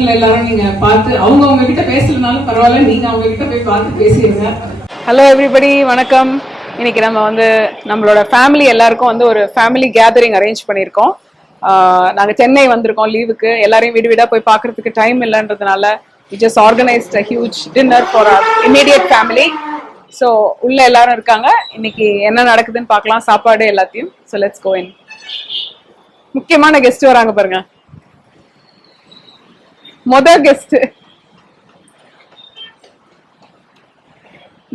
பசங்களை எல்லாரும் நீங்க பார்த்து அவங்க கிட்ட பேசலனாலும் பரவாயில்ல, நீங்க அவங்க கிட்ட போய் பார்த்து பேசிடுங்க. ஹலோ எவ்ரிபடி, வணக்கம். இன்னைக்கு நம்ம நம்மளோட ஃபேமிலி எல்லாருக்கும் ஒரு ஃபேமிலி கேதரிங் அரேஞ்ச் பண்ணியிருக்கோம். நாங்கள் சென்னை வந்திருக்கோம் லீவுக்கு. எல்லாரையும் வீடு வீடாக போய் பார்க்கறதுக்கு time இல்லைன்றதுனால we just organized a huge dinner for our immediate family. So உள்ள எல்லாரும் இருக்காங்க. இன்னைக்கு என்ன நடக்குதுன்னு பார்க்கலாம், சாப்பாடு எல்லாத்தையும். ஸோ லெட்ஸ் கோ இன். முக்கியமான கெஸ்ட் வராங்க பாருங்க. முதல் கெஸ்ட்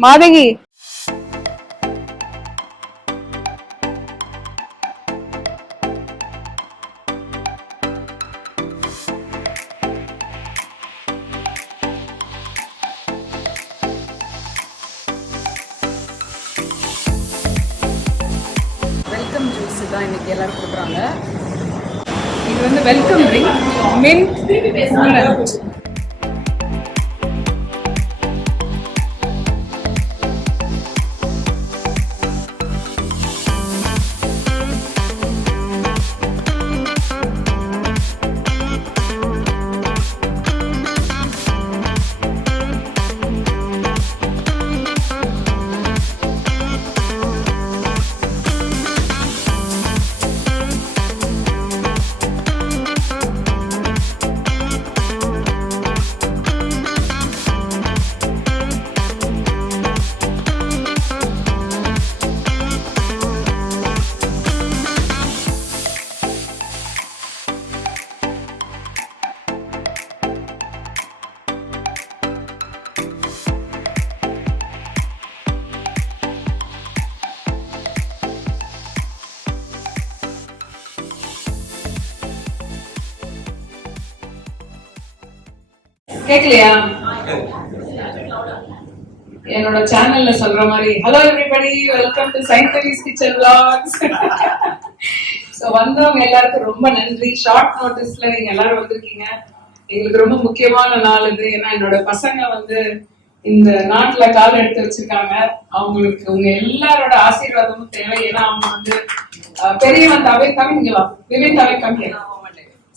மாதங்கி. வெல்கம் ஜூஸ் தான் இன்னைக்கு எல்லாரும் கொடுக்குறாங்க. இது வெல்கம் ட்ரிங்க் மின்ட். கேக்கலையா? என்னோட சேனல்ல சொல்ற மாதிரி hello everybody, welcome to science kitchen vlogs. So வந்தவங்க எல்லாருக்கும் ரொம்ப நன்றி. ஷார்ட் நோட்டீஸ்ல நீங்க எல்லாரும் வந்திருக்கீங்க. எங்களுக்கு ரொம்ப முக்கியமான நாள் இது. ஏன்னா என்னோட பசங்க இந்த நாட்டுல கால் எடுத்து வச்சிருக்காங்க. அவங்களுக்கு உங்க எல்லாரோட ஆசீர்வாதமும் தேவை. ஏன்னா அவங்க பெரியவன் தவின் இங்க வா, விவின் தவின் கம்மி.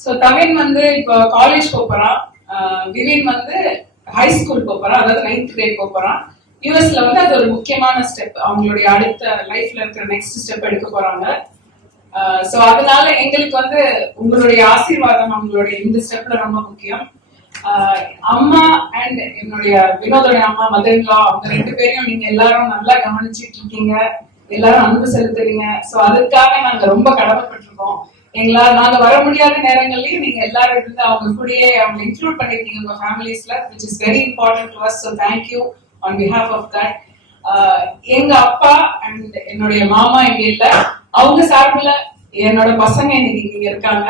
சோ தவின் இப்போ காலேஜ் போறான். விவின் ஹை ஸ்கூல் போறான், அதாவது 9th grade போறான். யூஎஸ்ல அது ஒரு முக்கியமான ஸ்டெப். அவங்களுடைய அடுத்த லைஃப்ல இருக்கிற நெக்ஸ்ட் ஸ்டெப் எடுக்க போறாங்க. சோ அதனால எங்களுக்கு உங்களுடைய ஆசீர்வாதம் அவங்களுடைய இந்த ஸ்டெப்ல ரொம்ப முக்கியம். அம்மா அண்ட் என்னுடைய வினோதோட அம்மா மதர்-இன்-லா, அவங்க 2 பேரையும் நீங்க எல்லாரும் நல்லா கவனிச்சிட்டு இருக்கீங்க, எல்லாரும் அன்பு செலுத்துறீங்க. சோ அதுக்காக நாங்க ரொம்ப கடமைப்பட்டிருக்கோம். நாங்க வர முடியாத நேரங்கள்லயும் நீங்க எல்லாரும் இருந்து அவங்க கூடயே அவங்க இன்க்ளூட் பண்ணிருக்கீங்க உங்க ஃபேமிலிஸ்ல, which is very important to us. So thank you on behalf of that. எங்க அப்பா அண்ட் என்னுடைய மாமா இங்க இல்ல, அவங்க சார்பில் என்னோட பசங்க இன்னைக்கு இங்க இருக்காங்க.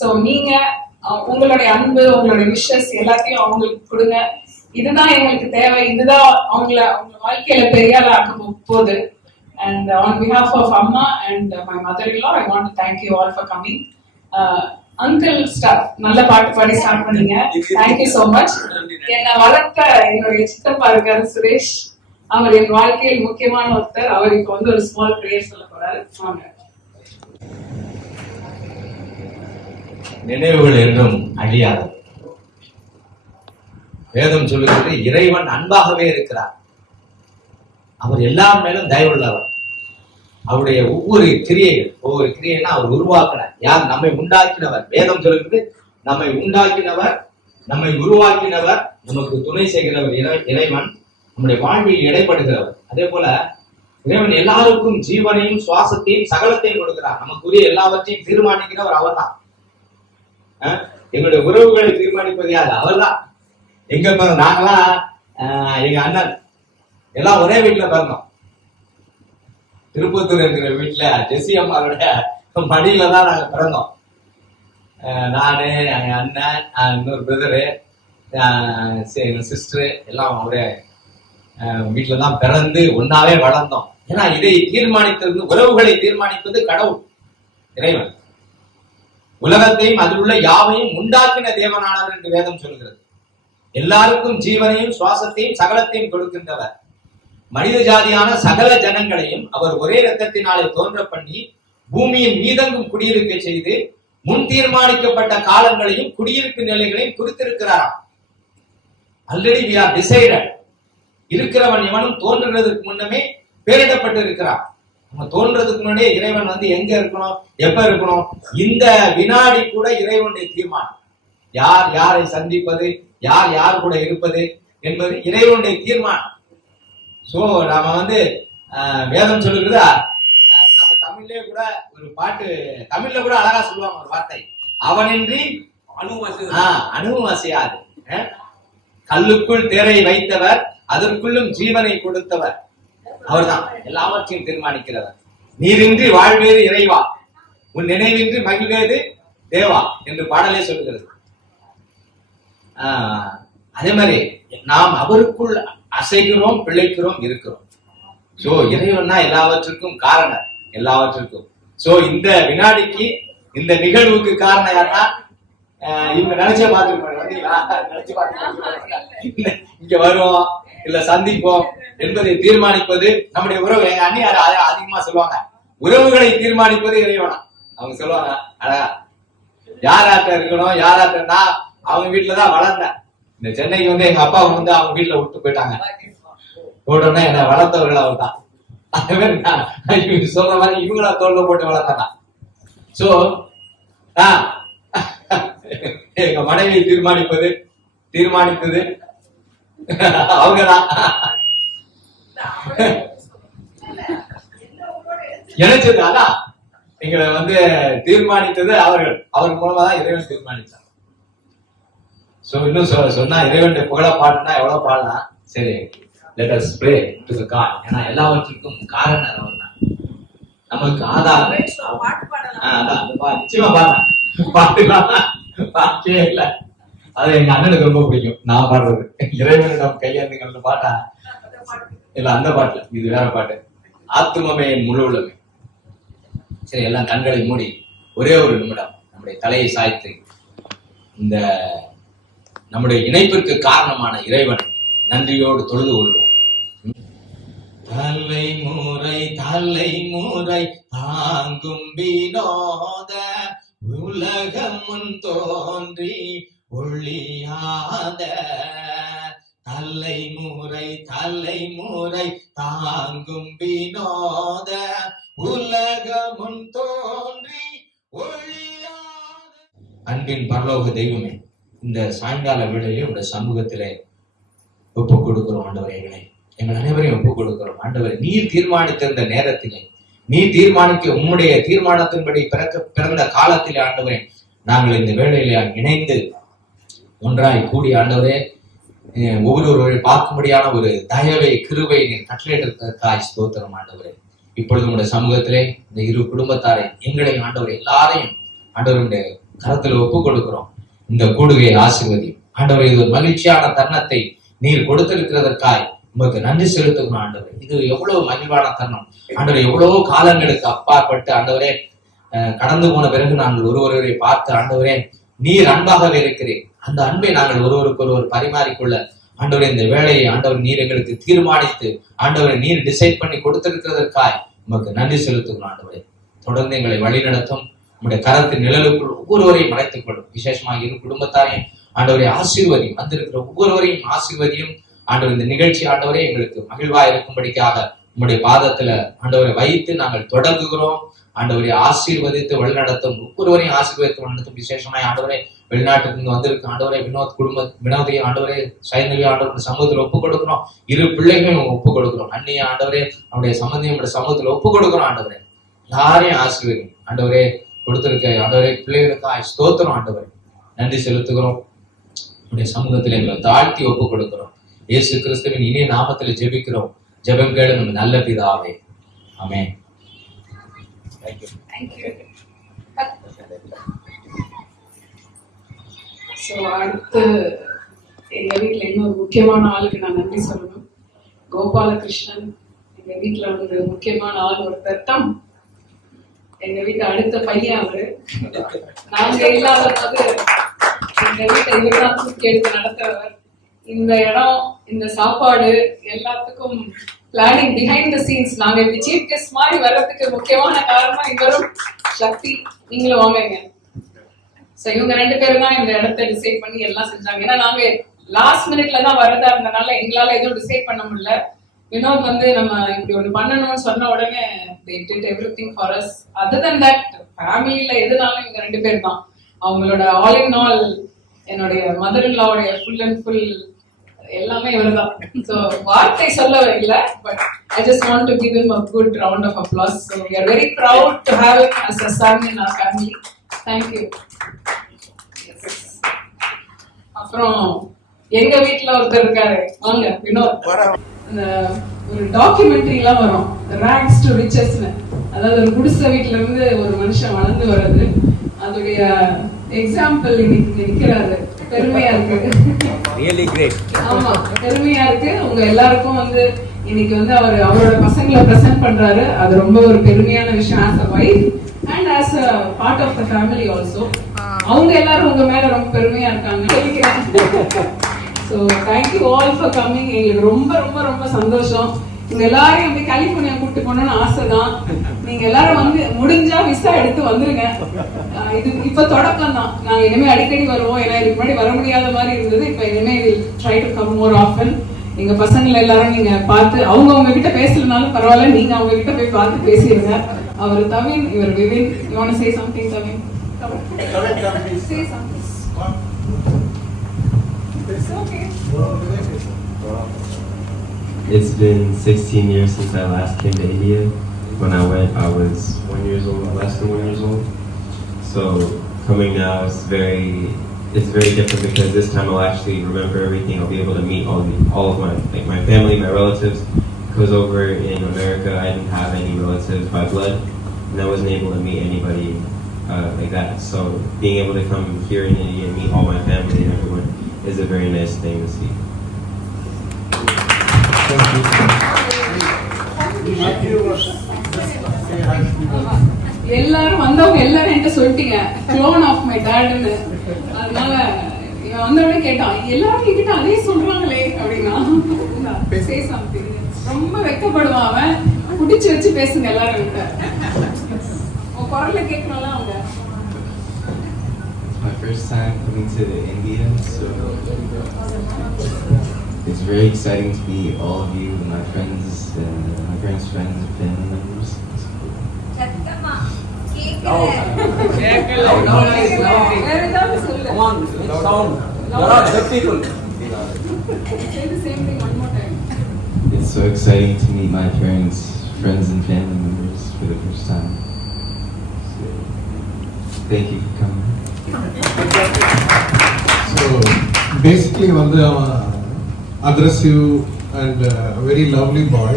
சோ நீங்க உங்களுடைய அன்பு, உங்களுடைய விஷஸ் எல்லாத்தையும் அவங்களுக்கு கொடுங்க. இதுதான் எங்களுக்கு தேவை. இதுதான் அவங்க வாழ்க்கையில பெரிய ஆள் ஆக்க போகுது. And on behalf of Amma and my mother-in-law, I want to thank you all for coming. Uncle start நல்ல பாட்டு பாடி ஸ்டார்ட் பண்ணீங்க. Thank you so much. என்ன வளர்த்த என்னுடைய சித்தப்பா இருக்காரு சுரேஷ், அவர் என் வாழ்க்கையில் முக்கியமான ஒருத்தர். அவர் இப்போ ஒரு ஸ்மால் பிரேயர் சொல்ல போறாரு. வாங்க. நினைவுகள் என்றும் அழியாது. வேதம் சொல்லுகிறது இறைவன் அன்பாகவே இருக்கிறார். அவர் எல்லார் மேலும் தயவுள்ளவர். அவருடைய ஒவ்வொரு கிரியைனா அவர் உருவாக்கினார். யார்? நம்மை உண்டாக்கினவர். வேதம் சொல்லுகிறது நம்மை உண்டாக்கினவர், நம்மை உருவாக்கினவர், நமக்கு துணை செய்கிறவர் இறைவன், நம்முடைய வாழ்வில் இடைப்படுகிறவர். அதே போல இறைவன் எல்லாருக்கும் ஜீவனையும் சுவாசத்தையும் சகலத்தையும் கொடுக்கிறார். நமக்குரிய எல்லாவற்றையும் தீர்மானிக்கிறவர் அவர் தான். எங்களுடைய உறவுகளை தீர்மானிப்பது யாரு? அவர் தான். எங்க நாங்கெல்லாம் எங்க அண்ணன் எல்லாம் ஒரே வீட்டுல பிறந்தோம். திருப்பத்தூர் இருக்கிற வீட்டுல ஜெசி அம்மாவோட மடியில தான் நாங்க பிறந்தோம். நானு, எங்க அண்ணன், இன்னொரு பிரதரு, சிஸ்டரு எல்லாம் ஒரே வீட்டுலதான் பிறந்து ஒன்னாவே வளர்ந்தோம். ஏன்னா இதை தீர்மானித்தது, உறவுகளை தீர்மானிப்பது கடவுள் இறைவன். உலகத்தையும் அதில் உள்ள யாவையும் உண்டாக்கின தேவனானவர் என்று வேதம் சொல்கிறது. எல்லாருக்கும் ஜீவனையும் சுவாசத்தையும் சகலத்தையும் கொடுக்கின்றவர். மனித ஜாதியான சகல ஜனங்களையும் அவர் ஒரே இரத்தத்தினாலே தோன்ற பண்ணி பூமியின் மீதெங்கும் குடியிருக்க செய்து முன் தீர்மானிக்கப்பட்ட காலங்களையும் குடியிருப்பு நிலைகளையும் குறித்திருக்கிறாராம். Already we are decided. இருக்கிறவன் எவனும் தோன்றுறதுக்கு முன்னமே பேரிடப்பட்டு இருக்கிறான். நம்ம தோன்றதுக்கு முன்னாடியே இறைவன் எங்க இருக்கணும், எப்ப இருக்கணும், இந்த வினாடி கூட இறைவனுடைய தீர்மானம். யார் யாரை சந்திப்பது, யார் யார் கூட இருப்பது என்பது இறைவனுடைய தீர்மானம். சோ நாம வேதம் சொல்லுகிறதா, நம்ம தமிழ்லயே கூட ஒரு பாட்டு, தமிழ்ல கூட அழகா சொல்லுவாங்க ஒரு வார்த்தை, அவனின்றி அணுவும் அசையாது. கல்லுக்குள் தேரை வைத்தவர், அதற்குள்ளும் ஜீவனை கொடுத்தவர் அவர்தான், எல்லாவற்றையும் தீர்மானிக்கிறவர். நீரின்றி வாழ்வேறு இறைவா, உன் நினைவின்றி மகிழ்வேது தேவா என்று பாடலே சொல்லுகிறது. அதே மாதிரி நாம் அவருக்குள் அசைகிறோம், பிழைக்கிறோம், இருக்கிறோம். சோ இறைவன் தான் எல்லாவற்றுக்கும் காரணம், எல்லாவற்றுக்கும். சோ இந்த வினாடிக்கு, இந்த நிகழ்வுக்கு காரணம் யாருன்னா, இவங்க நினைச்சே பார்த்துருப்பாங்க. நினைச்சு பார்த்து இங்க வருவோம் இல்ல சந்திப்போம் என்பதை தீர்மானிப்பது நம்முடைய உறவு. எங்க அண்ணி அதிகமா சொல்லுவாங்க, உறவுகளை தீர்மானிப்பது இறைவனா. அவங்க சொல்லுவாங்க, அழகா யாராட்ட இருக்கணும், யாராட்டா. அவங்க வீட்டுலதான் வளர்ந்தேன். இந்த சென்னைக்கு எங்க அப்பா அவங்க வீட்டுல விட்டு போயிட்டாங்க. போட்டோன்னா என்ன வளர்த்தவர்கள் அவர் தான். அதே மாதிரி சொல்ற மாதிரி இவங்கள தோல்ல போட்டு வளர்த்தாங்க. சோ எங்க மனைவியை தீர்மானித்தது அவங்கதான். நினைச்சது அதான், எங்களை தீர்மானித்தது அவர் மூலமா தான் இறைவன் தீர்மானித்தார். சோ இன்னும் சொன்னா இறைவனுடைய புகழ பாடுனா எவ்வளவு பாடலாம். சரி, let us pray to the God. ஏன்னா எல்லாவற்றுக்கும் காரணம் அவர் தான், நமக்கு ஆதாரம். நிச்சயமா பாடலாம், பாட்டே இல்ல. அது எங்க அண்ணனுக்கு ரொம்ப பிடிக்கும் நான் பாடுறது. இறைவனிடம் கையேந்துங்க பாட்டா இல்ல, அந்த பாட்டுல இது வேற பாட்டு, ஆத்துமமே முழு உள்ளமே. சரி, எல்லாம் கண்களை மூடி ஒரே ஒரு நிமிடம் நம்முடைய தலையை சாய்த்து இந்த நம்முடைய இணைப்பிற்கு காரணமான இறைவனை நன்றியோடு தொழுது கொள்வோம். தலைமுறை தலைமுறை தாங்கும் வினோத உலகம் முன் தோன்றி ஒளியாத, தலைமுறை தலைமுறை தாங்கும் வினோத உலகம் முன் தோன்றி ஒளியாத. அன்பின் பரலோக தெய்வமே, இந்த சாயங்கால வேளையிலே உடைய சமூகத்திலே ஒப்புக் கொடுக்கிறோம் ஆண்டவரே. எங்கள் அனைவரையும் ஒப்புக் கொடுக்கிறோம் ஆண்டவரே. நீர் தீர்மானித்த இந்த நேரத்திலே, நீ தீர்மானிக்க உம்முடைய தீர்மானத்தின்படி பிறந்த காலத்திலே ஆண்டவரே, நாங்கள் இந்த வேளையிலே இணைந்து ஒன்றாய் கூடி ஆண்டவரே ஒவ்வொருவரை பார்க்கும்படியான ஒரு தயவை கிருபை நீர் கட்டளையிட்டிருக்கிறதுக்காய் ஸ்தோத்திரம் ஆண்டவரே. இப்பொழுது உங்களுடைய சமூகத்திலே இந்த இரு குடும்பத்தாரை, எங்களை ஆண்டவரை எல்லாரையும் ஆண்டவருடைய கரத்தில் ஒப்புக் கொடுக்கிறோம். இந்த கூடுகையை ஆசீர்வதி ஆண்டவரே. இது ஒரு மகிழ்ச்சியான தருணத்தை நீர் கொடுத்திருக்கிறதற்காய் உங்களுக்கு நன்றி செலுத்துகிறோம் ஆண்டவரே. இது எவ்வளவு மகிழ்வான தருணம் ஆண்டவரே. எவ்வளவு காலங்களுக்கு அப்பாற்பட்டு ஆண்டவரே கடந்து போன பிறகு நாங்கள் ஒருவரை பார்த்து ஆண்டவரே நீர் அன்பாகவே இருக்கிறேன், அந்த அன்பை நாங்கள் ஒருவருக்கு ஒருவர் பரிமாறிக்கொள்ள ஆண்டவரே இந்த வேலையை ஆண்டவர் நீர் எங்களுக்கு தீர்மானித்து ஆண்டவரை நீர் டிசைட் பண்ணி கொடுத்திருக்கிறதற்காய் உங்களுக்கு நன்றி செலுத்துகிறோம் ஆண்டவரே. தொடர்ந்து எங்களை வழி நடத்தும். நம்முடைய கரத்தின் நிழலுக்குள் ஒவ்வொருவரையும் மறைத்துக் கொள்ளும். விசேஷமாக இரு குடும்பத்தாரையும் ஆண்டவரை ஆசீர்வதியும், வந்திருக்கிற ஒவ்வொருவரையும் ஆசீர்வதியும் ஆண்டவர். இந்த நிகழ்ச்சி ஆண்டவரே எங்களுக்கு மகிழ்வா இருக்கும்படிக்காக உங்களுடைய பாதத்துல ஆண்டவரை வைத்து நாங்கள் தொடங்குகிறோம். ஆண்டவரை ஆசீர்வதித்து வழிநடத்தும், ஒவ்வொருவரையும் ஆசீர்வதித்து வழிநடத்தும். விசேஷமாய் ஆண்டவரை வெளிநாட்டிலிருந்து வந்திருக்கு ஆண்டவரை வினோதையும் ஆண்டவரை சைந்தவியும் ஆண்டவருடைய சமூகத்தில் ஒப்புக் கொடுக்கிறோம். இரு பிள்ளைகளையும் ஒப்புக் கொடுக்கிறோம். அந்நிய ஆண்டவரே நம்முடைய சம்பந்தியும் சமூகத்தில் ஒப்புக் கொடுக்கிறோம் ஆண்டவரே. எல்லாரையும் ஆசீர்வதியும் ஆண்டவரே. கொடுத்திருக்க ஆண்டவரே பிள்ளைகளுக்காக ஸ்தோத்திரம் ஆண்டவரை. நன்றி செலுத்துகிறோம். நம்முடைய சமூகத்தில் எங்களை தாழ்த்தி ஒப்புக் கொடுக்கிறோம். இயேசு கிறிஸ்துவின் இனிய நாமத்தில் ஜெபிக்கிறோம். ஜெபம் கேளு நம்ம நல்ல பிதாவே. ஆமென். அடுத்து எங்க வீட்டுல இன்னொரு முக்கியமான ஆளுக்கு நான் நன்றி சொல்லணும். கோபாலகிருஷ்ணன் எங்க வீட்டுல முக்கியமான ஆள் ஒருத்தர் தான். எங்க வீட்டு அடுத்த பையன் அவரு. நாங்க இல்லாத போது எங்க வீட்டை இவர்தான் தூக்கி எடுத்து நடத்துறவர். இந்த இடம், இந்த சாப்பாடு எல்லாத்துக்கும் பிளானிங் பிஹைண்ட் த சீன்ஸ். நாங்க இப்படி சீஃப் கெஸ்ட் மாதிரி வர்றதுக்கு முக்கியமான காரணம் இவரும் சக்தி. நீங்களும் வாங்க. ஸோ இவங்க 2 பேரும் தான் இந்த இடத்த டிசைட் பண்ணி எல்லாம் செஞ்சாங்க. ஏன்னா நாங்க லாஸ்ட் மினிட்ல தான் வரதா இருந்தனால எங்களால எதுவும் டிசைட் பண்ண முடியல. வினோத் வந்து நம்ம இப்படி ஒண்ணு பண்ணணும்னு சொன்ன உடனே they did everything for us. other than that ஃபேமிலியில எதுனாலும் இவங்க 2 பேர் தான். அவங்களோட ஆல் இன் ஆல் என்னுடைய மதர் இன் லாவுடைய ஃபுல் அண்ட் ஃபுல் எல்லாமே இவர்தான். ஸோ வார்த்தை சொல்ல இல்லை, but I just want to give him a good round of applause. So we are very proud to have him as a son in our family. Thank you. அப்புறம் எங்க வீட்டுல ஒருத்தர் இருக்காரு, வாங்க வினோத். அந்த ஒரு டாக்குமெண்ட்ரி எல்லாம் வரும், rags to riches, அதாவது ஒரு குடிசை வீட்டுல இருந்து ஒரு மனுஷன் வளர்ந்து வர்றது, அதோடைய எக்ஸாம்பிள் இன்னைக்கு நிக்கிறாரு. பெருமையா இருக்கு. Really great. ஆமா, பெருமையா இருக்கு. உங்க எல்லாருக்கும் வந்து இன்னைக்கு வந்து அவரோட பசங்களை பிரசன்ட் பண்றாரு. அது ரொம்ப ஒரு பெருமையான விஷயம் as a wife and as a part of the family also. அவங்க எல்லாரும் உங்க மேல ரொம்ப பெருமையா இருக்காங்க. So thank you all for coming. எங்களுக்கு ரொம்ப ரொம்ப ரொம்ப சந்தோஷம். உங்க எல்லாரையும் வந்து கலிபோர்னியா கூட்டு போகணும்னு ஆசைதான். நீங்க எல்லாரும் வந்து முடிஞ்சா விசா எடுத்து வந்துருங்க. இது இப்ப தொடக்கம் தான். நாங்க இனிமே அடிக்கடி வருவோம். ஏன்னா இதுக்கு முன்னாடி வர முடியாத மாதிரி இருந்தது. இப்ப இனிமே try to come more often. எங்க பசங்களை எல்லாரும் நீங்க பார்த்து அவங்க கிட்ட பேசலனாலும் பரவாயில்ல, நீங்க அவங்க கிட்ட போய் பார்த்து பேசிடுங்க. அவர் தவின், இவர் விவின். You want to say something, Tavin? Say something. It's okay. It's been 16 years since I last came to India. When I went, I was 1 year old, less than 1 year old. So coming now is it's very different because this time I'll actually remember everything. I'll be able to meet all of my family, my relatives. Because over in America, I didn't have any relatives by blood, and I wasn't able to meet anybody like that. So being able to come here in India and meet all my family and everyone is a very nice thing to see. எல்லாரும் வந்தவங்க எல்லாரும் என்கிட்ட சொல்லிட்டீங்க clone of my டாட்னு. அதனால இவன் வந்தவனே கேட்டான், எல்லாரும் என்கிட்ட அதே சொல்றாங்களே அப்படின்னா. Say something. ரொம்ப வெக்கப்படுவான் அவன். குடிச்சு வச்சு பேசுங்க எல்லாரும் கிட்ட. உன் குரல்ல கேட்கணும்ல அவங்க. It's my first time coming to India, so it's very exciting to meet all of you and my friends and my parents' friends and family members. வேற ஏதாவது சொல்லு. Come on, sound. There are deaf people. Say the same thing one more time. It's so exciting to meet my parents, friends and family members for the first time. So, thank you for coming. So basically வந்து அவன் aggressive and very lovely boy.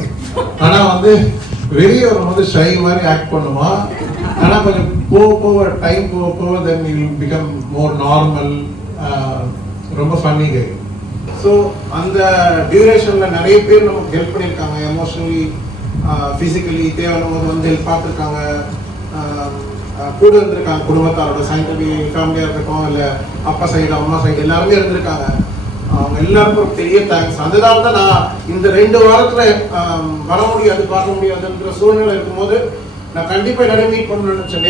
ஆனா வந்து வெளியே வந்து shy மாதிரி act பண்ணுமா. ஆனா கொஞ்சம் டைம் போக then he will become more normal. ரொம்ப ஃபன்னி கை. ஸோ அந்த டியூரேஷன்ல நிறைய பேர் நமக்கு ஹெல்ப் பண்ணியிருக்காங்க. எமோஷனலி, ஃபிசிக்கலி தேவையான போது வந்து ஹெல்ப் பார்த்துருக்காங்க. கூட இருந்திருக்காங்க. குடும்பத்தாரோட சயின்டிஃபிக் ஃபேமிலியாக இருக்கட்டும், இல்லை அப்பா சைடு அம்மா சைடு எல்லாருமே இருந்திருக்காங்க. அவங்க எல்லாருக்கும் ஒரு பெரிய தேங்க்ஸ். அதனால தான் நான் இந்த 2 வாரத்துல வர முடியாது, பார்க்க முடியாதுன்ற சூழ்நிலை இருக்கும்போது நான் கண்டிப்பாக எல்லாரும் மீட் பண்ணணும்னு நினச்சேன்.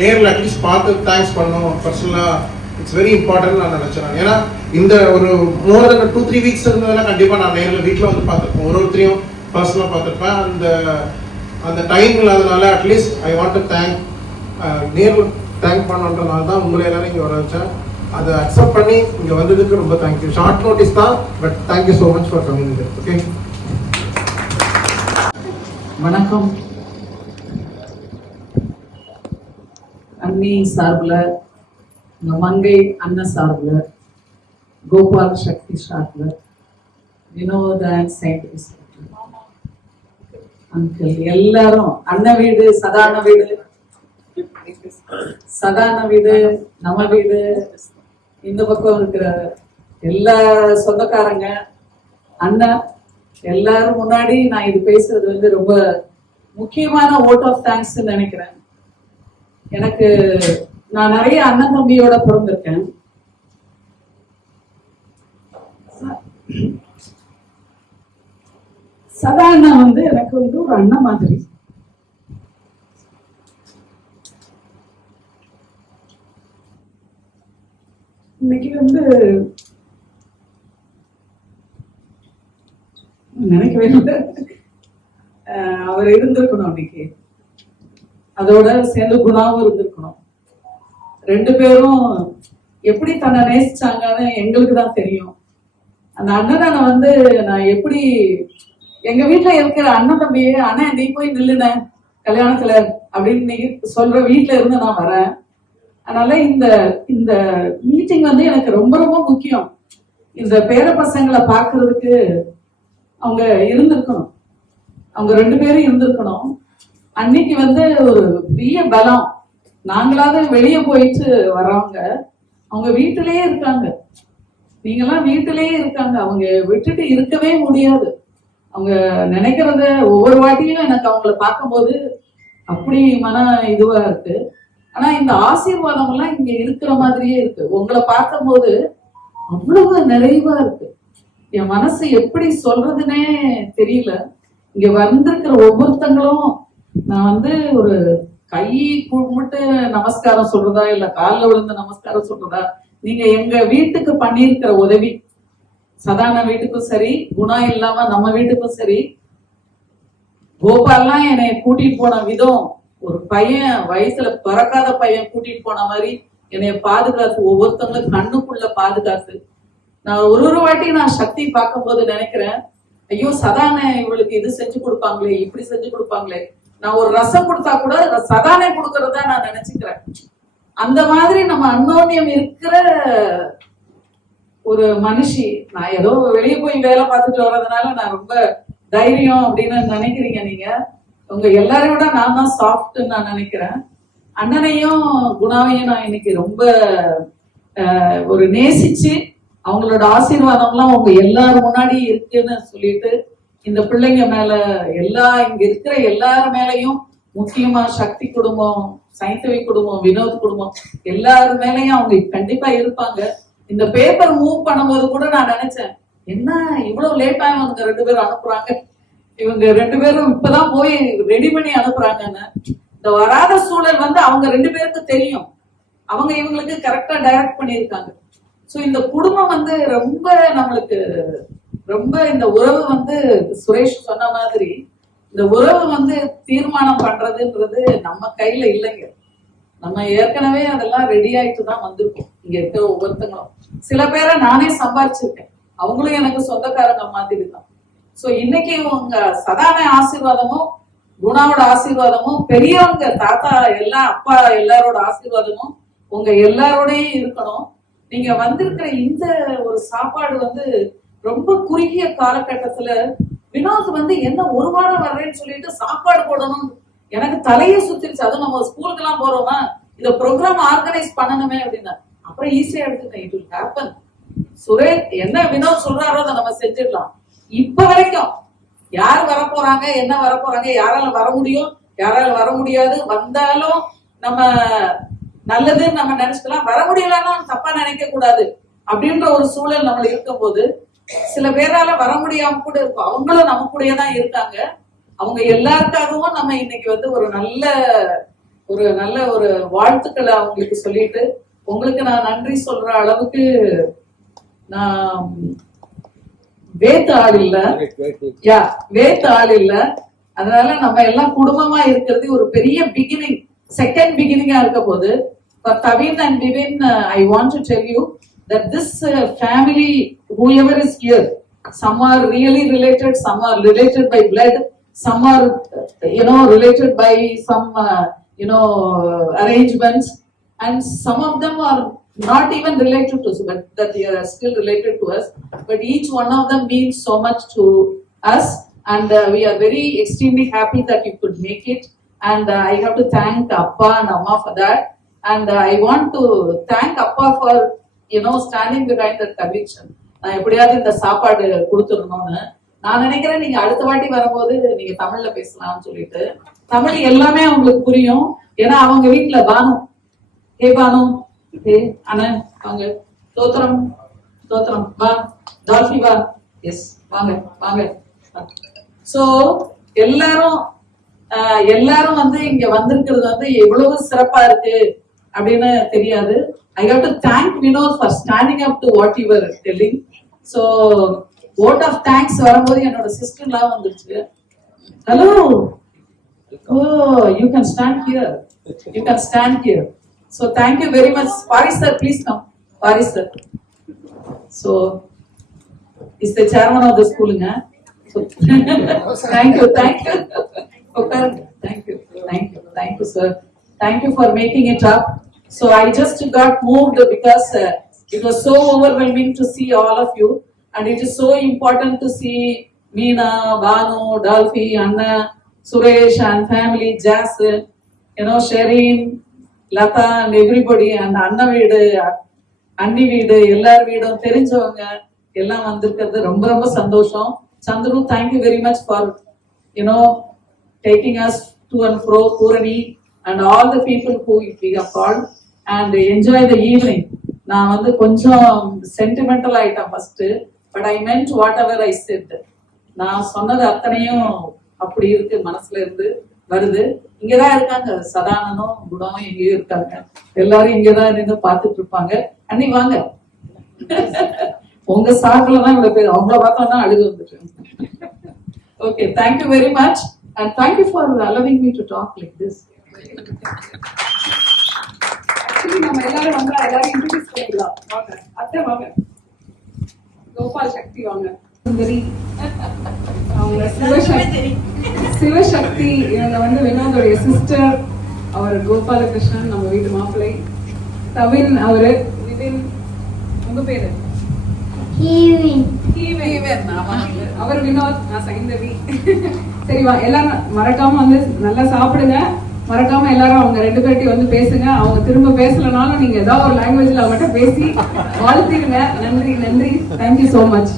நேரில் அட்லீஸ்ட் பார்த்து தேங்க்ஸ் பண்ணணும். பர்சனலாக இட்ஸ் வெரி இம்பார்ட்டன்ட் நான் நினச்சேன். ஏன்னா இந்த ஒரு மோர் தென் 2-3 வீக்ஸ் இருந்ததுன்னா கண்டிப்பாக நான் நேரில் வீட்டில் வந்து பார்த்துருப்பேன். ஒருத்தரையும் பர்சனலாக பார்த்துருப்பேன். அந்த டைம் இல்லாதனால அட்லீஸ்ட் ஐ வாண்ட் டு நேரில் தேங்க் பண்ணுன்றதுனால தான் உங்களை எல்லாரும் இங்கே வர வச்சேன். அதை அக்செப்ட் பண்ணி இங்கே வந்ததுக்கு ரொம்ப தேங்க்யூ. ஷார்ட் நோட்டீஸ் தான், but thank you so much for coming. Okay, வணக்கம். அண்ணி சார்பில், மங்கை அண்ணன் சார்பில், கோபால் சக்தி சார்பில், வினோத் அண்ட் சயின்டிஸ்ட் அங்கிள் எல்லாரும், அண்ணன் வீடு, சதான வீடு, நம்ம வீடு, இந்த பக்கம் இருக்கிற எல்லா சொந்தக்காரங்க, அண்ணன் எல்லாரும் முன்னாடி நான் இது பேசுறது வந்து ரொம்ப முக்கியமான ஓட் ஆஃப் தேங்க்ஸ் நினைக்கிறேன். எனக்கு நான் நிறைய அண்ணன் தம்பியோட பிறந்திருக்கேன். சதா அண்ணா வந்து எனக்கு வந்து ஒரு அண்ணன் மாதிரி. இன்னைக்கு வந்து நினைக்கவே இல்லை. அவர் இருந்திருக்கணும் இன்னைக்கு, அதோட சேர்ந்து குணாவும் இருந்திருக்கணும். ரெண்டு பேரும் எப்படி தன்னை நேசிச்சாங்கன்னு எங்களுக்கு தான் தெரியும். அந்த அண்ணனை வந்து நான் எப்படி எங்க வீட்டுல இருக்கிற அண்ணன் தம்பி, அண்ணன் நீ போய் நில்லுன கல்யாணத்துல அப்படின்னு நீ சொல்ற வீட்டுல இருந்து நான் வரேன். அதனால இந்த இந்த மீட்டிங் வந்து எனக்கு ரொம்ப ரொம்ப முக்கியம். இந்த பேர பசங்களை பாக்குறதுக்கு அவங்க இருந்திருக்கணும், அவங்க ரெண்டு பேரும் இருந்திருக்கணும். அன்னைக்கு வந்து ஒரு பெரிய பலம். நாங்களாவது வெளியே போயிட்டு வர்றவங்க, அவங்க வீட்டிலேயே இருக்காங்க. நீங்கெல்லாம் வீட்டிலேயே இருக்காங்க, அவங்க விட்டுட்டு இருக்கவே முடியாது. அவங்க நினைக்கிறத ஒவ்வொரு வாட்டியும் எனக்கு அவங்கள பார்க்கும்போது அப்படி மன இதுவா இருக்கு. ஆனா இந்த ஆசீர்வாதம் எல்லாம் இங்க இருக்கிற மாதிரியே இருக்கு. உங்களை பார்க்கும்போது அவ்வளவு நிறைவா இருக்கு. என் மனசு எப்படி சொல்றதுன்னே தெரியல. இங்க வந்திருக்கிற ஒவ்வொருத்தங்களும் நான் வந்து ஒரு கை கும்பிட்டு நமஸ்காரம் சொல்றதா இல்ல காலில் விழுந்து நமஸ்காரம் சொல்றதா, நீங்க எங்க வீட்டுக்கு பண்ணியிருக்கிற உதவி, சதான வீட்டுக்கும் சரி, குணா இல்லாம நம்ம வீட்டுக்கும் சரி, கோபால்லாம் என்னை கூட்டிட்டு போன விதம், ஒரு பையன் வயசுல பிறக்காத பையன் கூட்டிட்டு போன மாதிரி என்னைய பாதுகாத்து, ஒவ்வொருத்தவங்களும் கண்ணுக்குள்ள பாதுகாத்து. நான் ஒரு வாட்டி நான் சக்தி பார்க்கும் போது நினைக்கிறேன், ஐயோ சதானே இவளுக்கு இது செஞ்சு கொடுப்பாங்களே, இப்படி செஞ்சு கொடுப்பாங்களே. நான் ஒரு ரசம் கொடுத்தா கூட சதானே கொடுக்கறதா நான் நினைச்சுக்கிறேன். அந்த மாதிரி நம்ம அன்னோன்யம் இருக்கிற ஒரு மனுஷி. நான் ஏதோ வெளியே போய் வேலை பார்த்துட்டு வர்றதுனால நான் ரொம்ப தைரியம் அப்படின்னு நினைக்கிறீங்க நீங்க. உங்க எல்லாரையும் விட நான் தான் சாஃப்ட்ன்னு நான் நினைக்கிறேன். அண்ணனையும் குணாவையும் நான் இன்னைக்கு ரொம்ப ஒரு நேசிச்சு, அவங்களோட ஆசீர்வாதம்லாம் உங்க எல்லாரும் முன்னாடி இருக்குன்னு சொல்லிட்டு, இந்த பிள்ளைங்க மேல இங்க இருக்கிற எல்லாரும் மேலையும், முக்கியமா சக்தி குடும்பம், சைந்தவி குடும்பம், வினோத் குடும்பம், எல்லாரும் மேலையும் அவங்க கண்டிப்பா இருப்பாங்க. இந்த பேப்பர் மூவ் பண்ணும்போது கூட நான் நினைச்சேன், என்ன இவ்வளவு லேட்டா இவங்க ரெண்டு பேரும் அனுப்புறாங்க, இவங்க ரெண்டு பேரும் இப்பதான் போய் ரெடி பண்ணி அனுப்புறாங்கன்னு. இந்த வராத சூழல் வந்து அவங்க ரெண்டு பேருக்கு தெரியும், அவங்க இவங்களுக்கு கரெக்டா டைரக்ட் பண்ணியிருக்காங்க. சோ இந்த குடும்பம் வந்து ரொம்ப நம்மளுக்கு ரொம்ப, இந்த உறவு வந்து சுரேஷ் சொன்ன மாதிரி இந்த உறவு வந்து தீர்மானம் பண்றதுன்றது நம்ம கையில இல்லைங்க. நம்ம ஏற்கனவே அதெல்லாம் ரெடி ஆயிட்டு தான் வந்திருக்கோம். இங்க இருக்கிற ஒவ்வொருத்தங்களும், சில பேரை நானே சம்பாரிச்சிருக்கேன், அவங்களும் எனக்கு சொந்தக்காரங்க மாதிரி தான். சோ இன்னைக்கு உங்க சதான ஆசீர்வாதமும், குணாவோட ஆசீர்வாதமும், பெரியவங்க தாத்தா எல்லாம் அப்பா எல்லாரோட ஆசீர்வாதமும் உங்க எல்லாரோடையும் இருக்கணும். நீங்க வந்திருக்கிற இந்த ஒரு சாப்பாடு வந்து ரொம்ப குறுகிய காலகட்டத்துல, வினோத் வந்து என்ன ஒரு வாரம் வர்றேன்னு சொல்லிட்டு சாப்பாடு போடணும், எனக்கு தலையை சுத்திருச்சு. அதுவும் நம்ம ஸ்கூலுக்கு எல்லாம் போறோமா, இந்த ப்ரோக்ராம் ஆர்கனைஸ் பண்ணணுமே அப்படின்னா, அப்புறம் ஈஸியா எடுத்துட்டேன். It will happen. சுரேஷ் என்ன வினோத் சொல்றாரோ அதை நம்ம செஞ்சிடலாம். இப்ப வரைக்கும் யார் வரப்போறாங்க, என்ன வரப்போறாங்க, யாரால வர முடியும், யாரால வர முடியாது, வந்தாலும் நம்ம நல்லதுன்னு நம்ம நினைச்சுக்கலாம், வர முடியலன்னா தப்பா நினைக்க கூடாது அப்படின்ற ஒரு சூழல் நம்ம இருக்கும் போது, சில பேரால வர முடியாம கூட இருக்கும், அவங்களும் நம்ம கூடயே தான் இருக்காங்க. அவங்க எல்லாருக்காகவும் நம்ம இன்னைக்கு வந்து ஒரு நல்ல ஒரு வாழ்த்துக்களை அவங்களுக்கு சொல்லிட்டு, உங்களுக்கு நான் நன்றி சொல்ற அளவுக்கு நான் வேத்து ஆள் இல்ல, வேத்து ஆள் இல்ல. அதனால நம்ம எல்லாம் குடும்பமா இருக்கிறது ஒரு பெரிய பிகினிங், செகண்ட் பிகினிங்கா இருக்க போது. For Tavin and Vivin, I want to tell you that this family, whoever is here, some are really related, some are related by blood, some are, related by some, arrangements, and some of them are not even related to us, but that they are still related to us. But each one of them means so much to us, and we are very extremely happy that you could make it. And I have to thank Appa and Amma for that. And I want to thank Appa for, standing behind that conviction. நான் எப்படியாவது இந்த சாப்பாடு கொடுத்துடணும்னு நான் நினைக்கிறேன். நீங்க அடுத்த வாட்டி வரும்போது நீங்க தமிழ்ல பேசலாம்னு சொல்லிட்டு, தமிழ் எல்லாமே அவங்களுக்கு புரியும். ஏன்னா அவங்க வீட்டுல பானு, ஹே பானு, ஹே அண்ணா வாங்க, தோத்திரம் தோத்திரம் வா, டால்ஃபி வா, எஸ் வாங்க வாங்க. சோ எல்லாரும் வந்து இங்க வந்திருக்கிறது வந்து எவ்வளவு சிறப்பா இருக்கு. அப்படின்னு தெரியாது. I have to thank Vinod for standing up to what you were telling. So vote of thanks வரும்போது என்னோட சிஸ்டர்லாம் வந்துருச்சு. Hello. Oh, you can stand here. You can stand here. So thank you very much. Paris sir, please come. Paris sir. So is the chairman of the school, na? So thank you. Okay, thank you, sir. Thank you for making it up. So I just got moved because it was so overwhelming to see all of you, and it is so important to see Meena, Banu, Dolphy, Anna, Suresh and family, Jas, Shereen, Lata and everybody, and Anna வீடு, அண்ணி வீடு, எல்லார் வீடும் தெரிஞ்சவங்க எல்லாம் வந்திருக்கிறது ரொம்ப ரொம்ப சந்தோஷம். Chandru, thank you very much for taking us to and fro, Purani and all the people who we have called, and enjoy the evening. நான் வந்து கொஞ்சம் சென்டிமெண்டல் ஆயிட்டேன் first, but I meant whatever I said. நான் சொன்னது அத்தனையும் அப்படி இருக்கு, மனசுல இருந்து வருது. இங்கதான் இருக்காங்க, சதானனும் குணம் எங்கேயும் இருக்காங்க, எல்லாரும் இங்கதான் இருந்து பார்த்துட்டு இருப்பாங்க. அன்னி வாங்க, உங்க சாக்குலதான் இவ்வளவு பேர், அவங்கள பார்த்தோம்னா அழுது வந்துட்டு. Okay, thank you very much and thank you for allowing me to talk like this. Actually நம்ம எல்லாரும் வந்தா எல்லாரும் இன்ட்ரோடியூஸ் பண்ணிடலாம். வாங்க அத்தை, வாங்க கோபால், சக்தி வாங்க, சுந்தரி, அவங்க சிவசக்தி, இவங்க வந்து வினோதோடைய சிஸ்டர், அவர் கோபாலகிருஷ்ணன் நம்ம வீட்டு மாப்பிள்ளை, தவின் அவரு, விபின், உங்க பேரு அவர் வினோத், நான் சைந்தவி. சரிவா, எல்லாரும் மறக்காம வந்து நல்லா சாப்பிடுங்க, மறக்காம எல்லாரும் அவங்க 2 பேர்ட்டையும் வந்து பேசுங்க. அவங்க திரும்ப பேசலனாலும் நீங்க ஏதாவது ஒரு லாங்குவேஜ்ல அவங்ககிட்ட பேசி வாழ்த்திடுங்க. நன்றி நன்றி, தேங்க்யூ சோ மச்.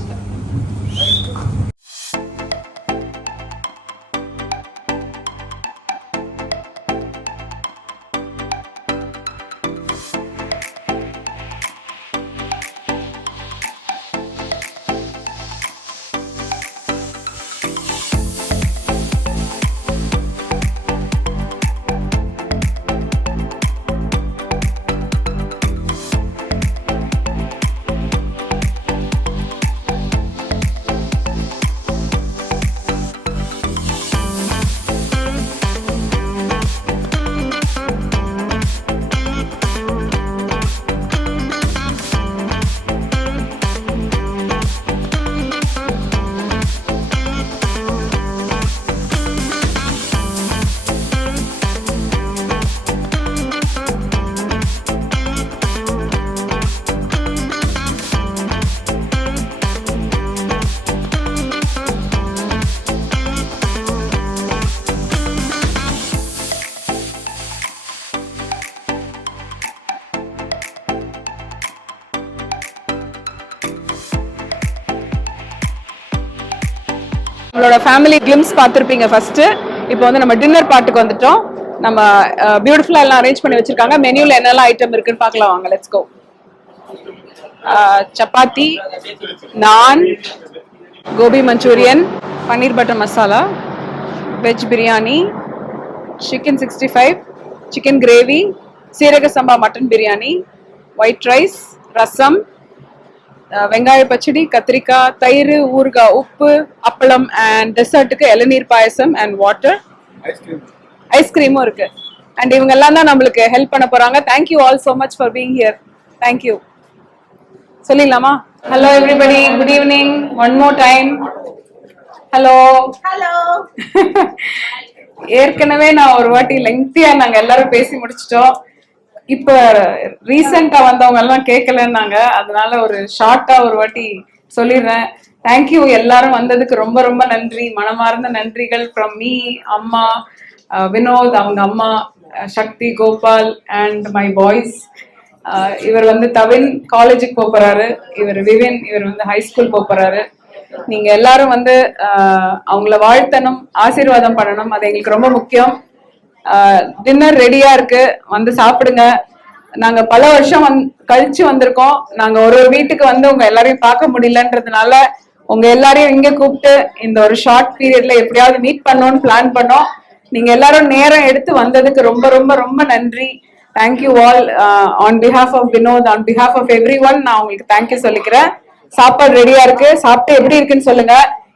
நம்மளோட ஃபேமிலி கிளிம்ஸ் பார்த்துருப்பீங்க ஃபர்ஸ்ட். இப்போ வந்து நம்ம டின்னர் பார்ட்டுக்கு வந்துட்டோம். நம்ம பியூட்டிஃபுல்லா எல்லாம் அரேஞ்ச் பண்ணி வச்சிருக்காங்க. மெனுல என்னெல்லாம் ஐட்டம் இருக்குன்னு பார்க்கலாம் வாங்க. Let's go. Chapati, naan, gobi manchurian, paneer butter masala, veg biryani, chicken 65, chicken gravy, சீரக சம்பா mutton biryani, white rice, rasam, வெங்காய பச்சடி, கத்திரிக்காய், தயிர், ஊறுகாய், உப்பு, அப்பளம், அண்ட் டெசர்ட்டுக்கு இளநீர் பாயசம் அண்ட் வாட்டர், ஐஸ்கிரீமும் இருக்கு. அண்ட் இவங்க எல்லாம் தான் நம்மளுக்கு ஹெல்ப் பண்ண போறாங்க. Thank you all so much for being here. Thank you. சொல்லிடலாமா? Hello everybody, good evening. One more time. Hello hello. ஏற்கனவே நான் ஒரு வாட்டி லெங்க்தியா நாங்க எல்லாரும் பேசி முடிச்சிட்டோம். இப்ப ரீசெண்டா வந்தவங்க எல்லாம் கேட்கலன்னாங்க, அதனால ஒரு ஷார்ட்டா ஒரு வாட்டி சொல்லிடுறேன். தேங்க்யூ, எல்லாரும் வந்ததுக்கு ரொம்ப ரொம்ப நன்றி, மனமார்ந்த நன்றிகள் ஃப்ரம் மீ, அம்மா, வினோத், அவங்க அம்மா, சக்தி, கோபால் அண்ட் மை பாய்ஸ். இவர் வந்து தவின் காலேஜுக்கு போறாரு, இவர் விவின், இவர் வந்து ஹை ஸ்கூல் போறாரு. நீங்க எல்லாரும் வந்து அவங்கள வாழ்த்தணும், ஆசீர்வாதம் பண்ணணும், அது எங்களுக்கு ரொம்ப முக்கியம். டின்னர் ரெடியா இருக்கு, வந்து சாப்பிடுங்க. நாங்க பல வருஷம் கழிச்சு வந்திருக்கோம். நாங்க ஒரு வீட்டுக்கு வந்து உங்க எல்லாரையும் பார்க்க முடியலன்றதுனால உங்க எல்லாரையும் இங்க கூப்பிட்டு இந்த ஒரு ஷார்ட் பீரியட்ல எப்படியாவது மீட் பண்ணோம்னு பிளான் பண்ணோம். நீங்க எல்லாரும் நேரம் எடுத்து வந்ததுக்கு ரொம்ப ரொம்ப ரொம்ப நன்றி. Thank you all. On behalf of Vinod, on behalf of everyone நான் உங்களுக்கு தேங்க்யூ சொல்லிக்கிறேன். சாப்பாடு ரெடியா இருக்கு, சாப்பிட்டு எப்படி இருக்குன்னு சொல்லுங்க.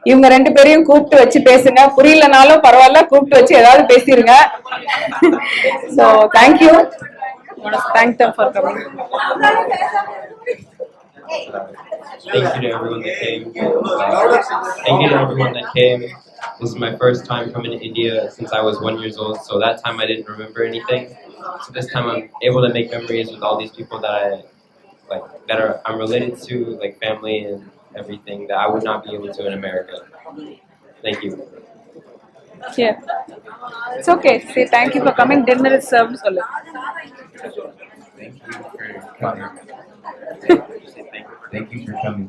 இவங்க 2 பேரையும் கூப்பிட்டு வச்சு பேசுங்க, புரியலனாலும் பரவாயில்ல, கூப்பிட்டு வச்சு ஏதாவது பேசிருங்க. So thank you. Thank them for coming. Thank you to everyone that came. Thank you to everyone that came. This is my first time coming to India since I was 1 year old. So that time I didn't remember anything. So this time I'm able to make memories with all these people that I'm related to, like family and everything that I would not be able to in America. Thank you. Yeah. It's okay. Say thank you for coming. Dinner is served. Sollu. Thank you for coming.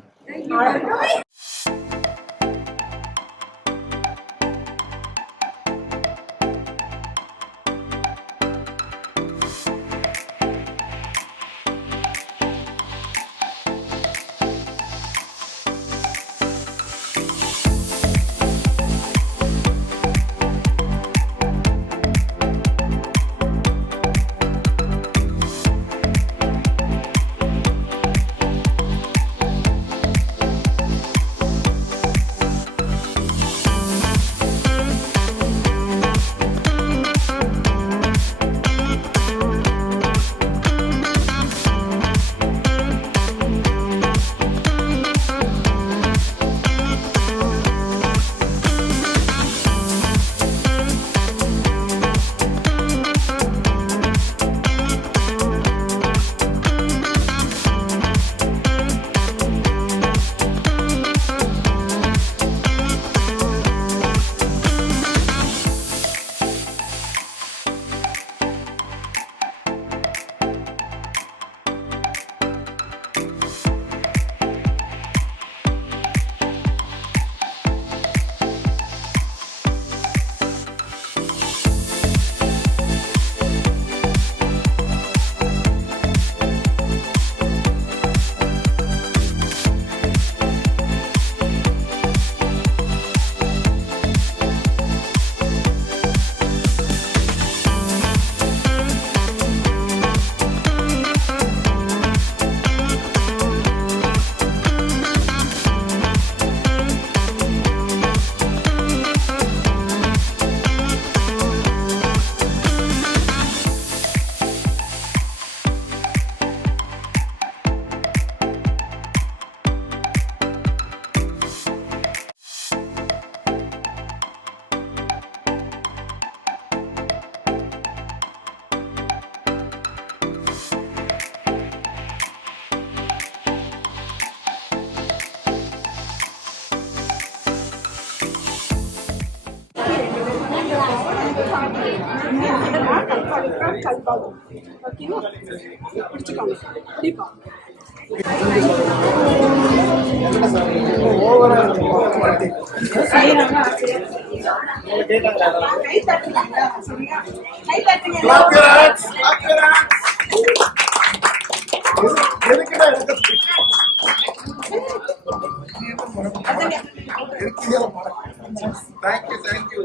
Thank you, Cindy.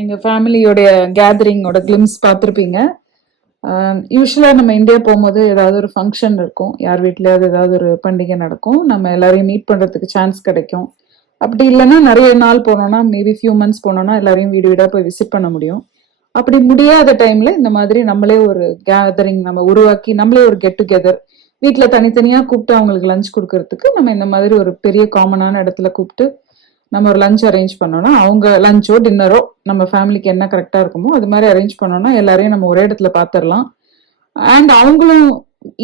எங்க ஃபேமிலியோடைய கேதரிங்கோட glimpse பார்த்துருப்பீங்க. யூஸ்வலாக நம்ம India போகும்போது ஏதாவது ஒரு function இருக்கும், யார் வீட்லயாவது ஏதாவது ஒரு பண்டிகை நடக்கும், நம்ம எல்லாரையும் மீட் பண்ணுறதுக்கு சான்ஸ் கிடைக்கும். அப்படி இல்லைன்னா நிறைய நாள் போனோம்னா, மேபி ஃபியூ மந்த்ஸ் போனோம்னா எல்லாரையும் வீடு வீடாக போய் விசிட் பண்ண முடியும். அப்படி முடியாத டைம்ல இந்த மாதிரி நம்மளே ஒரு கேதரிங் நம்ம உருவாக்கி நம்மளே ஒரு கெட் டுகெதர் வீட்டில் தனித்தனியாக கூப்பிட்டு அவங்களுக்கு லஞ்ச் கொடுக்கறதுக்கு நம்ம இந்த மாதிரி ஒரு பெரிய காமனான இடத்துல கூப்பிட்டு நம்ம ஒரு லஞ்ச் அரேஞ்ச் பண்ணோம்னா, அவங்க லஞ்சோ டின்னரோ நம்ம ஃபேமிலிக்கு என்ன கரெக்டாக இருக்குமோ அது மாதிரி அரேஞ்ச் பண்ணோம்னா எல்லாரையும் நம்ம ஒரே இடத்துல பார்த்துடலாம். அண்ட் அவங்களும்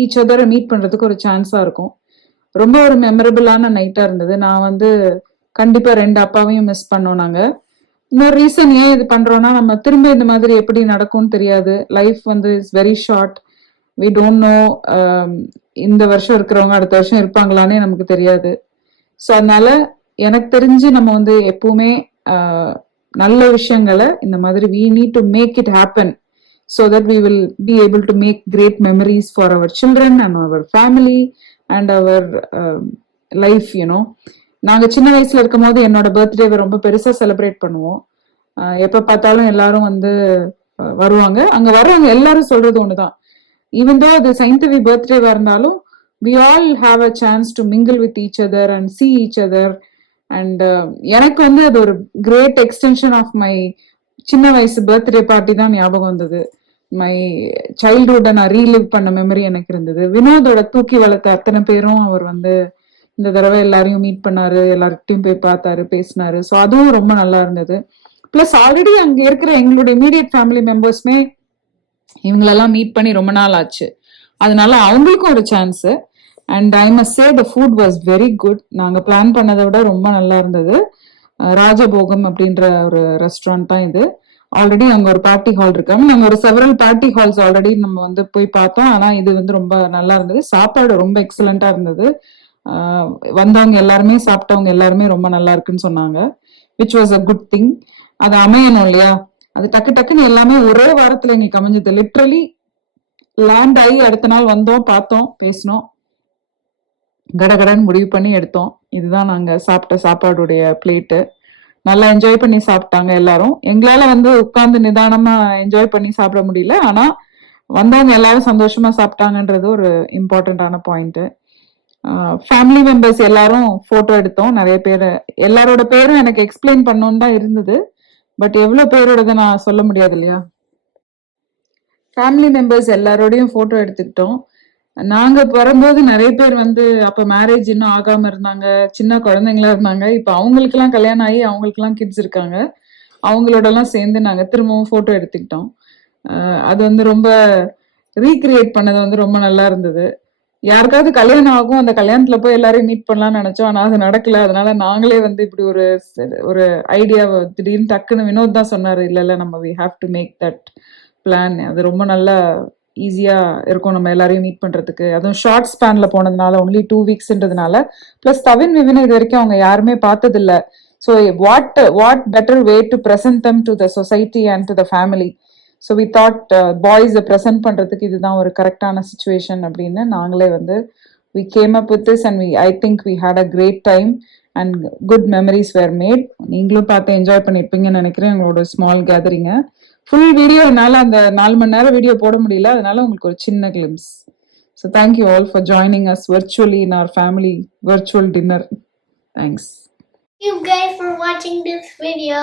ஈச் அதரை மீட் பண்ணுறதுக்கு ஒரு சான்ஸாக இருக்கும். ரொம்ப ஒரு மெமரபிளான நைட்டாக இருந்தது. நான் வந்து கண்டிப்பாக 2 அப்பாவையும் மிஸ் பண்ணோம் நாங்கள். இன்னொரு ரீசன் ஏன் இது பண்றோம்னா, நம்ம திரும்ப இந்த மாதிரி எப்படி நடக்கும்னு தெரியாது. லைஃப் வந்து is very short. We don't know இந்த வருஷம் இருக்கிறவங்க அடுத்த வருஷம் இருப்பாங்களான்னே நமக்கு தெரியாது. ஸோ அதனால எனக்கு தெரிஞ்சு நம்ம வந்து எப்பவுமே நல்ல விஷயங்களை இந்த மாதிரி we need to make it happen so that we will be able to make great memories for our children and our family and our life, you know. நாங்க சின்ன வயசுல இருக்கும் போது என்னோட பர்த்டேவை ரொம்ப பெருசா செலிப்ரேட் பண்ணுவோம். எப்ப பார்த்தாலும் எல்லாரும் வந்து வருவாங்க. அங்க வரவங்க எல்லாரும் சொல்றது ஒண்ணுதான், ஈவன் தோ அது சயின்டிஃபிக் பர்த்டேவா இருந்தாலும் we all have a chance to mingle with each other and see each other. and எனக்கு வந்து அது ஒரு கிரேட் எக்ஸ்டென்ஷன் ஆஃப் மை சின்ன வயசு பர்த்டே பார்ட்டி தான் ஞாபகம் வந்தது. மை சைல்ட்ஹுட்டை நான் ரீலிவ் பண்ண மெமரி எனக்கு இருந்தது. வினோதோட தூக்கி வளர்த்த அத்தனை பேரும் அவர் வந்து இந்த தடவை எல்லாரையும் மீட் பண்ணாரு, எல்லார்கிட்டையும் போய் பார்த்தாரு, பேசினாரு. ஸோ அதுவும் ரொம்ப நல்லா இருந்தது. பிளஸ் ஆல்ரெடி அங்கே இருக்கிற எங்களுடைய இமீடியட் ஃபேமிலி மெம்பர்ஸ்மே இவங்களெல்லாம் மீட் பண்ணி ரொம்ப நாள் ஆச்சு. அதனால அவங்களுக்கும் ஒரு chance. And I must say the food was very good. நாங்கள் பிளான் பண்ணதை விட ரொம்ப நல்லா இருந்தது. ராஜபோகம் அப்படின்ற ஒரு ரெஸ்டாரண்ட் தான் இது. ஆல்ரெடி அங்கே ஒரு பார்ட்டி ஹால் இருக்காங்க. நாங்கள் ஒரு செவரல் பார்ட்டி ஹால்ஸ் ஆல்ரெடி நம்ம வந்து போய் பார்த்தோம். ஆனால் இது வந்து ரொம்ப நல்லா இருந்தது. சாப்பாடு ரொம்ப எக்ஸலண்டா இருந்தது. வந்தவங்க எல்லாருமே சாப்பிட்டவங்க எல்லாருமே ரொம்ப நல்லா இருக்குன்னு சொன்னாங்க, which was a good thing. அது அமையணும் இல்லையா? அது டக்கு டக்குன்னு எல்லாமே ஒரே வாரத்துல எங்களுக்கு அமைஞ்சது. லிட்ரலி லேண்ட் ஆகி அடுத்த நாள் வந்தோம், பார்த்தோம், பேசினோம், கடகடன்னு முடிவு பண்ணி எடுத்தோம். இதுதான் நாங்க சாப்பிட்ட சாப்பாடுடைய பிளேட்டு. நல்லா என்ஜாய் பண்ணி சாப்பிட்டாங்க எல்லாரும். எங்களால வந்து உட்கார்ந்து நிதானமா என்ஜாய் பண்ணி சாப்பிட முடியல, ஆனா வந்தவங்க எல்லாரும் சந்தோஷமா சாப்பிட்டாங்கன்றது ஒரு இம்பார்ட்டன்டான பாயிண்ட். ஃபேமிலி மெம்பர்ஸ் எல்லாரும் போட்டோ எடுத்தோம். நிறைய பேர், எல்லாரோட பேரும் எனக்கு எக்ஸ்பிளைன் பண்ணணும்னு தான் இருந்தது. பட் எவ்வளவு பேரோடது நான் சொல்ல முடியாது இல்லையா? ஃபேமிலி மெம்பர்ஸ் எல்லாரோடையும் போட்டோ எடுத்துக்கிட்டோம். நாங்க வரும்போது நிறைய பேர் வந்து அப்ப மேரேஜ் இன்னும் ஆகாம இருந்தாங்க, சின்ன குழந்தைங்களா இருந்தாங்க. இப்ப அவங்களுக்கு எல்லாம் கல்யாணம் ஆகி அவங்களுக்கு எல்லாம் கிட்ஸ் இருக்காங்க. அவங்களோட எல்லாம் சேர்ந்து நாங்க திரும்பவும் போட்டோ எடுத்துக்கிட்டோம். அது வந்து ரொம்ப ரீக்ரியேட் பண்ணது வந்து ரொம்ப நல்லா இருந்தது. யாருக்காவது கல்யாணம் ஆகும், அந்த கல்யாணத்துல போய் எல்லாரையும் மீட் பண்ணலாம்னு நினைச்சோம், ஆனா அது நடக்கல. அதனால நாங்களே வந்து இப்படி ஒரு ஐடியாவை திடீர்னு டக்குன்னு வினோத் தான் சொன்னாரு, இல்ல நம்ம we have to make that plan. அது ரொம்ப நல்லா ஈஸியா இருக்கும் நம்ம எல்லாரையும் மீட் பண்றதுக்கு. அதுவும் ஷார்ட் ஸ்பேன்ல போனதுனால, ஒன்லி 2 வீக்ஸ்ன்றதுனால. பிளஸ் தவின் விவினை இது வரைக்கும் அவங்க யாருமே பார்த்தது இல்ல. So what better way to present them to the society and to the family. So we thought பாய்ஸை ப்ரெசென்ட் பண்ணுறதுக்கு இதுதான் ஒரு கரெக்டான சுச்சுவேஷன் அப்படின்னு நாங்களே வந்து we came up with this and I think we had a great time and good memories were made. நீங்களும் பார்த்து என்ஜாய் பண்ணியிருப்பீங்கன்னு நினைக்கிறேன் எங்களோட ஸ்மால் கேதரிங்கை. ஃபுல் வீடியோ என்னால் அந்த 4 மணி நேரம் வீடியோ போட முடியல, அதனால உங்களுக்கு ஒரு சின்ன glimpse. So thank you all for joining us virtually in our family virtual dinner. Thanks. Thank you guys for watching this video.